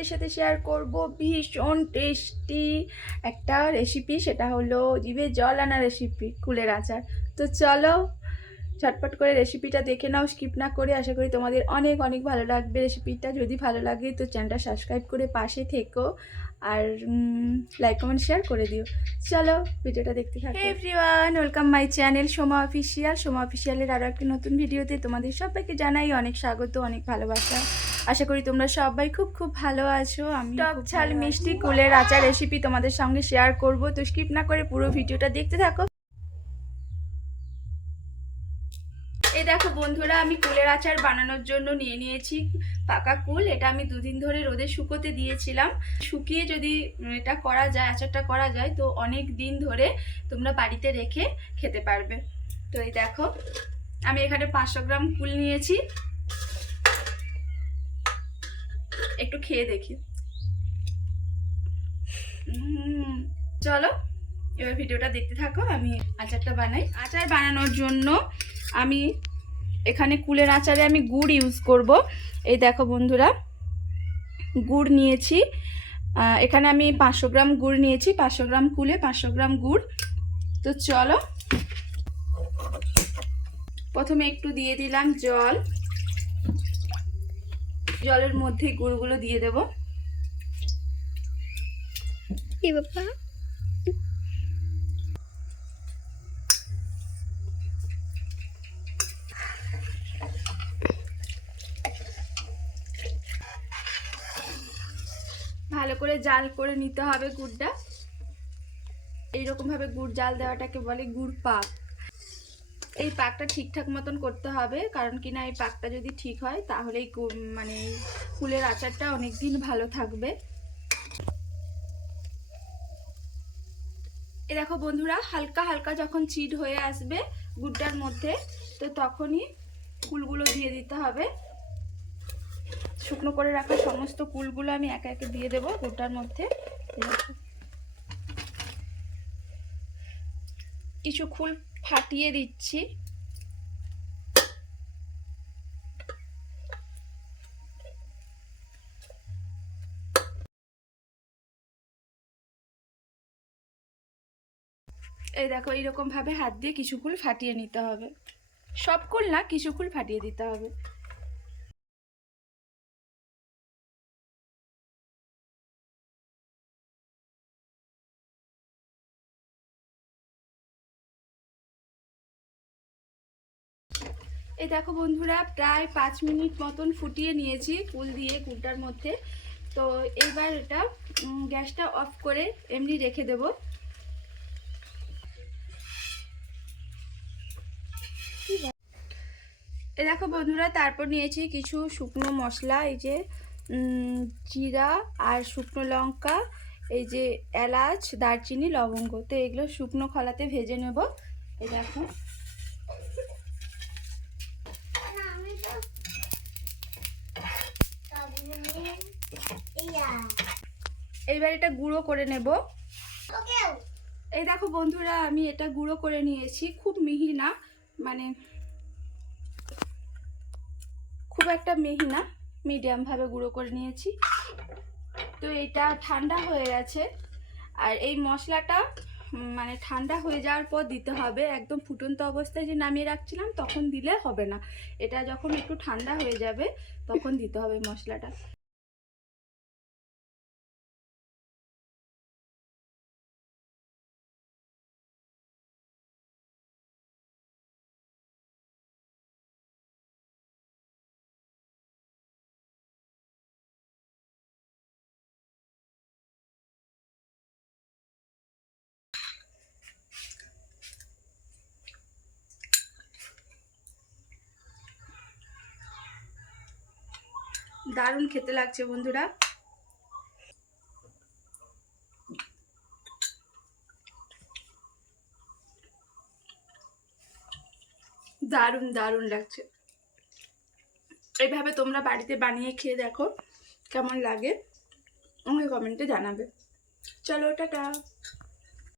তোমাদের সাথে শেয়ার করব। ভীষণ টেস্টি একটা রেসিপি সেটা হলো জিভে জল আনা রেসিপি কুলের আচার। তো চলো, ঝটপট করে রেসিপিটা দেখে নাও স্কিপ না করে। আশা করি তোমাদের অনেক অনেক ভালো লাগবে রেসিপিটা যদি ভালো লাগে, তো চ্যানেলটা সাবস্ক্রাইব করে পাশে থেকো। আর লাইক কমেন্ট শেয়ার করে দিও। চলো, ভিডিওটা দেখতে থাকো। Everyone welcome my channel Soma official Soma অফিসিয়ালের আরও একটি নতুন ভিডিওতে তোমাদের সবাইকে জানাই অনেক স্বাগত, অনেক ভালোবাসা। আশা করি তোমরা সবাই খুব খুব ভালো আছো। আমি টক ঝাল মিষ্টি কুলের আচার রেসিপি তোমাদের সঙ্গে শেয়ার করব। তো স্কিপ না করে পুরো ভিডিওটা দেখতে থাকো। এই দেখো বন্ধুরা আমি কুলের আচার বানানোর জন্য নিয়ে নিয়েছি পাকা কুল। এটা আমি দুদিন ধরে রোদে শুকোতে দিয়েছিলাম। শুকিয়ে যদি এটা করা যায় আচারটা করা যায় তো অনেক দিন ধরে তোমরা বাড়িতে রেখে খেতে পারবে। তো এই দেখো আমি এখানে পাঁচশো গ্রাম কুল নিয়েছি। একটু খেয়ে দেখি। চলো, এবার ভিডিওটা দেখতে থাকো, আমি আচারটা বানাই। আচার বানানোর জন্য আমি এখানে কুলের আচারে আমি গুড় ইউজ করব। এই দেখো বন্ধুরা, গুড় নিয়েছি। এখানে আমি পাঁচশো গ্রাম গুড় নিয়েছি, পাঁচশো গ্রাম কুলে পাঁচশো গ্রাম গুড়। তো চলো, প্রথমে একটু দিয়ে দিলাম জল। জলের মধ্যে গুড়গুলো দিয়ে দেব। বাবা ভালো করে জাল করে নিতে হবে গুড়টা। এইরকমভাবে গুড় জাল দেওয়াটাকে বলে গুড় পাক এই পাকটা ঠিকঠাক মতন করতে হবে, কারণ কি না এই পাকটা যদি ঠিক হয়, তাহলেই মানে ফুলের আচারটা অনেক দিন ভালো থাকবে। এ দেখো বন্ধুরা, হালকা হালকা যখন চিট হয়ে আসবে গুড়টার মধ্যে, তো তখনই ফুলগুলো দিয়ে দিতে হবে। শুকনো করে রাখা সমস্ত কুলগুলো আমি একে একে দিয়ে দেবো গুড়টার মধ্যে। কিছু ফুল ফাটিয়ে দিচ্ছি। এই দেখো এইরকম ভাবে হাত দিয়ে কিছু ফুল ফাটিয়ে নিতে হবে। সব কুল না, কিছু ফুল ফাটিয়ে দিতে হবে। এই দেখো বন্ধুরা, প্রায় পাঁচ মিনিট মতন ফুটিয়ে নিয়েছি কুল দিয়ে কুলটার মধ্যে। তো এবার এটা গ্যাসটা অফ করে এমনি রেখে দেব। এই দেখো বন্ধুরা, তারপর নিয়েছি কিছু শুকনো মশলা, এই যে জিরা আর শুকনো লঙ্কা, এই যে এলাচ, দারচিনি, লবঙ্গ। তো এগুলো শুকনো খলাতে ভেজে নেব। এই দেখো। এইবার এটা গুঁড়ো করে নেব। এই দেখো বন্ধুরা আমি এটা গুঁড়ো করে নিয়েছি। খুব মিহি না মানে খুব একটা মিহি না মিডিয়াম ভাবে গুঁড়ো করে নিয়েছি। তো এটা ঠান্ডা হয়ে গেছে। আর এই মশলাটা মানে ঠান্ডা হয়ে যাওয়ার পর দিতে হবে। একদম ফুটন্ত অবস্থায় যে নামিয়ে রাখছিলাম তখন দিলে হবে না। এটা যখন একটু ঠান্ডা হয়ে যাবে তখন দিতে হবে মশলাটা। দারুণ খেতে লাগছে বন্ধুরা। দারুণ দারুণ লাগছে। এইভাবে তোমরা বাড়িতে বানিয়ে খেয়ে দেখো কেমন লাগে। আমাকে কমেন্টে জানাবে। চলো, টাটা।